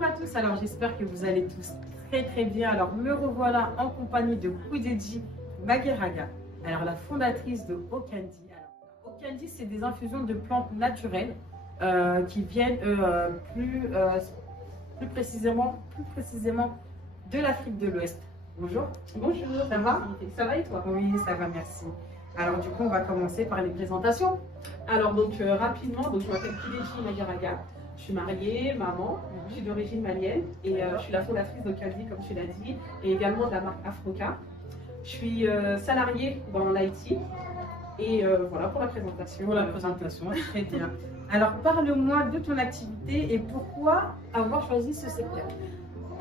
Bonjour à tous, alors j'espère que vous allez tous très bien. Alors me revoilà en compagnie de Koudeji Mageraga, alors la fondatrice de Okandi. Alors, Okandi, c'est des infusions de plantes naturelles qui viennent plus précisément de l'Afrique de l'Ouest. Bonjour. Bonjour. Ça va? Ça va et toi? Oui, ça va, merci. Alors du coup, on va commencer par les présentations. Alors donc rapidement, donc, je m'appelle Koudeji Mageraga. Je suis mariée, maman, je suis d'origine malienne et je suis la fondatrice d'Okandi, comme tu l'as dit, et également de la marque Afroca. Je suis salariée dans l'IT et voilà pour la présentation. Pour la présentation, très bien. Alors parle-moi de ton activité et pourquoi avoir choisi ce secteur?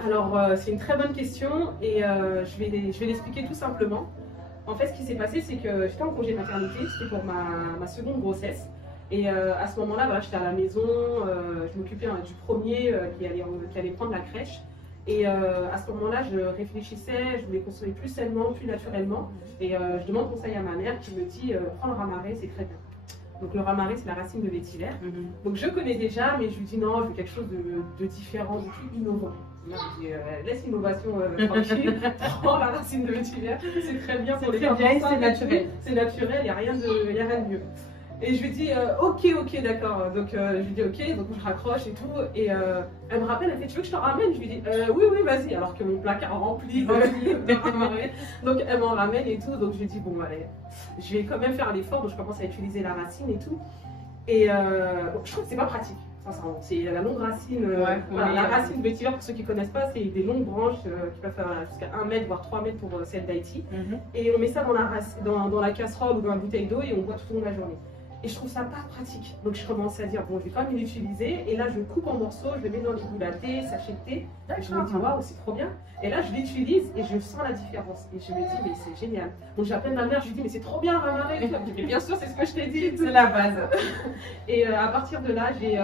Alors c'est une très bonne question et je vais l'expliquer tout simplement. En fait, ce qui s'est passé, c'est que j'étais en congé maternité, c'était pour ma seconde grossesse. Et à ce moment-là, voilà, j'étais à la maison, je m'occupais du premier qui allait prendre la crèche. Et à ce moment-là, je réfléchissais, je voulais consommer plus sainement, plus naturellement. Et je demande conseil à ma mère qui me dit prends le ramaret, c'est très bien. Donc le ramaret, c'est la racine de vétiver. Donc je connais déjà, mais je lui dis non, je veux quelque chose de différent, de plus innovant. Je dis, laisse l'innovation tranquille, prends la racine de vétiver, c'est très bien pour les enfants. C'est naturel. C'est naturel, il n'y a rien de mieux. Et je lui dis ok d'accord, donc je lui dis ok, donc je raccroche et tout, et elle me rappelle, elle fait tu veux que je te ramène? Je lui dis oui vas-y, alors que mon placard rempli de ramarais, donc elle m'en ramène et tout, donc je lui dis bon allez, je vais quand même faire l'effort, donc je commence à utiliser la racine et tout, et je trouve que c'est pas pratique. C'est la longue racine, voilà, la racine vétiver, pour ceux qui ne connaissent pas, c'est des longues branches qui peuvent faire jusqu'à 1 mètre voire 3 mètres pour celle d'Haïti, et on met ça dans la casserole ou dans la bouteille d'eau et on boit tout au long de la journée. Et je trouve ça pas pratique. Donc je commence à dire, bon, je vais quand même l'utiliser. Et là, je coupe en morceaux, je le mets dans les boules à thé, sachets de thé. Et je me dis, waouh, c'est trop bien. Et là, je l'utilise et je sens la différence. Et je me dis, mais c'est génial. Donc j'appelle ma mère, je lui dis, mais c'est trop bien, ramarais. Mais bien sûr, c'est ce que je t'ai dit. C'est la base. Et à partir de là, j'ai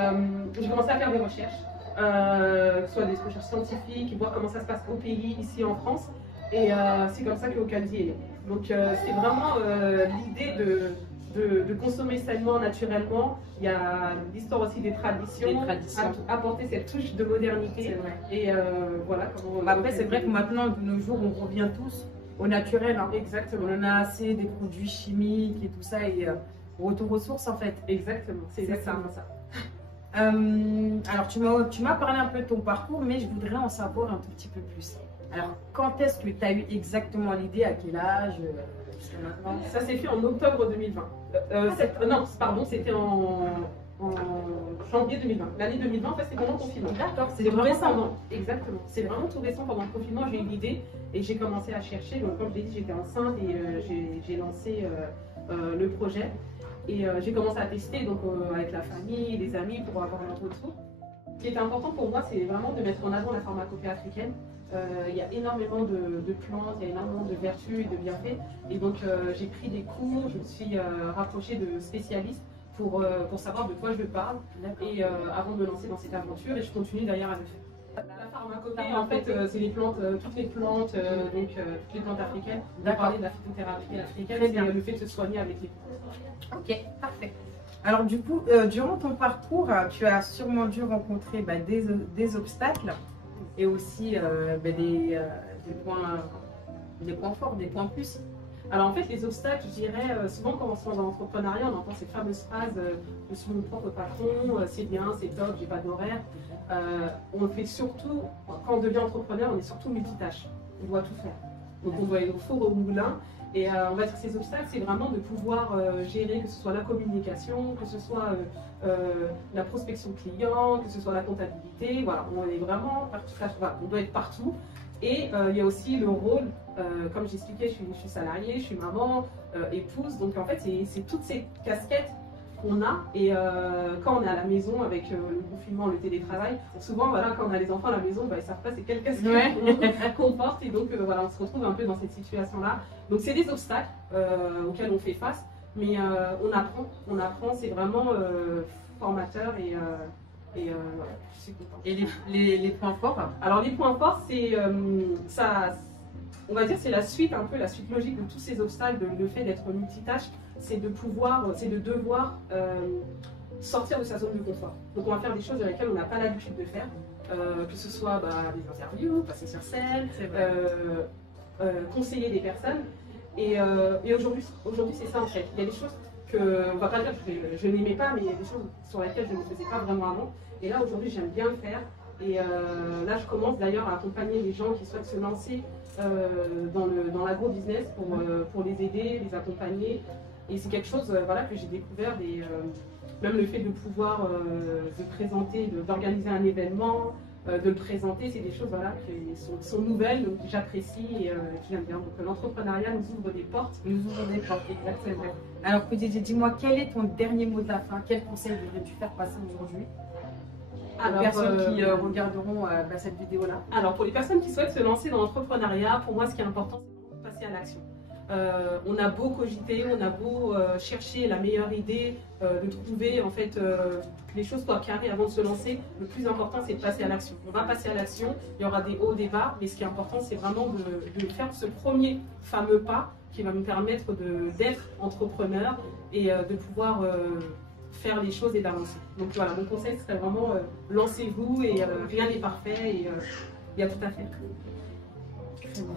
commencé à faire des recherches, que ce soit des recherches scientifiques, voir comment ça se passe au pays, ici en France. Et c'est comme ça que Okandi est né. Donc c'est vraiment l'idée de consommer sainement, naturellement. Il y a l'histoire aussi des traditions. Apporter cette touche de modernité. Et voilà comment. Après, c'est vrai que maintenant, de nos jours, on revient tous au naturel. Hein. Exactement. On en a assez des produits chimiques et tout ça, et retour aux sources en fait. Exactement, c'est exactement ça. Alors, tu m'as parlé un peu de ton parcours, mais je voudrais en savoir un tout petit peu plus. Alors, quand est-ce que tu as eu exactement l'idée, à quel âge? Ça s'est fait en octobre 2020. Non, pardon, c'était en janvier 2020. L'année 2020, en fait, c'est pendant le confinement. D'accord, c'est vraiment récent. Exactement. C'est vraiment tout récent. Pendant le confinement, j'ai eu l'idée et j'ai commencé à chercher. Donc, comme je l'ai dit, j'étais enceinte et j'ai lancé le projet. Et j'ai commencé à tester donc, avec la famille, les amis pour avoir un retour. Ce qui est important pour moi, c'est vraiment de mettre en avant la pharmacopée africaine. Il y a énormément de plantes, il y a énormément de vertus et de bienfaits. Et donc j'ai pris des cours, je me suis rapprochée de spécialistes pour savoir de quoi je parle et avant de me lancer dans cette aventure, et je continue d'ailleurs à le faire. La pharmacopée, en fait, c'est les plantes, toutes les plantes, donc toutes les plantes africaines. On va parler de la phytothérapie africaine, c'est le fait de se soigner avec les plantes. Ok, parfait. Alors du coup, durant ton parcours, tu as sûrement dû rencontrer des obstacles et aussi des points forts, des points plus. Alors en fait, les obstacles, je dirais, souvent quand on se lance dans l'entrepreneuriat, on entend ces fameuses phrases je suis mon propre patron, c'est bien, c'est top, j'ai pas d'horaire. On fait surtout, quand on devient entrepreneur, on est surtout multitâche. On doit tout faire. Donc on doit aller au four, au moulin. Et on va dire que ces obstacles, c'est vraiment de pouvoir gérer, que ce soit la communication, que ce soit la prospection client, que ce soit la comptabilité. Voilà, on est vraiment on doit être partout. Et il y a aussi le rôle, comme j'expliquais, je suis salariée, je suis maman, épouse. Donc en fait, c'est toutes ces casquettes qu'on a. Et quand on est à la maison avec le confinement, le télétravail, souvent voilà, quand on a les enfants à la maison, ils ne savent pas c'est quelle casquette qu'on porte. Et donc voilà, on se retrouve un peu dans cette situation-là. Donc c'est des obstacles auxquels on fait face, mais on apprend, c'est vraiment formateur et voilà, je suis contente. Et les points forts? Alors les points forts, c'est ça, on va dire c'est la suite, un peu la suite logique de tous ces obstacles, le fait d'être multitâche, c'est de devoir sortir de sa zone de confort. Donc on va faire des choses avec lesquelles on n'a pas l'habitude de faire. que ce soit des interviews, passer sur scène, conseiller des personnes. Et aujourd'hui, c'est ça en fait. Il y a des choses que, on va pas dire que je n'aimais pas, mais il y a des choses sur lesquelles je ne faisais pas vraiment avant. Et là, aujourd'hui, j'aime bien le faire. Et là, je commence d'ailleurs à accompagner les gens qui souhaitent se lancer dans l'agro-business pour les aider, les accompagner. Et c'est quelque chose voilà, que j'ai découvert. Même le fait de pouvoir de présenter, d'organiser un événement, de le présenter, c'est des choses voilà, qui sont nouvelles, donc que j'apprécie et que j'aime bien. Donc l'entrepreneuriat nous ouvre des portes. Nous ouvrons des portes, exactement. Alors Khoudiedji, dis-moi, quel est ton dernier mot de la fin? Quel conseil devrais-tu faire passer aujourd'hui aux personnes qui regarderont cette vidéo-là? Alors pour les personnes qui souhaitent se lancer dans l'entrepreneuriat, pour moi ce qui est important, c'est de passer à l'action. On a beau cogiter, on a beau chercher la meilleure idée, de trouver en fait les choses soient carrées avant de se lancer. Le plus important, c'est de passer à l'action. On va passer à l'action, il y aura des hauts, des bas, mais ce qui est important, c'est vraiment de faire ce premier fameux pas qui va nous permettre d'être entrepreneur et de pouvoir faire les choses et d'avancer. Donc voilà, mon conseil serait vraiment lancez-vous et rien n'est parfait et il y a tout à faire. Très bien.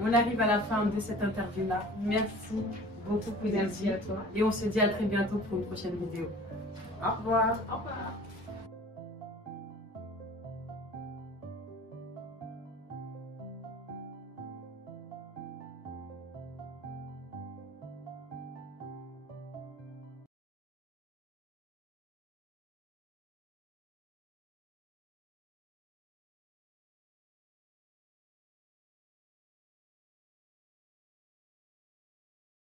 On arrive à la fin de cette interview-là. Merci beaucoup, Khoudiedji. Merci à toi. Et on se dit à très bientôt pour une prochaine vidéo. Au revoir. Au revoir.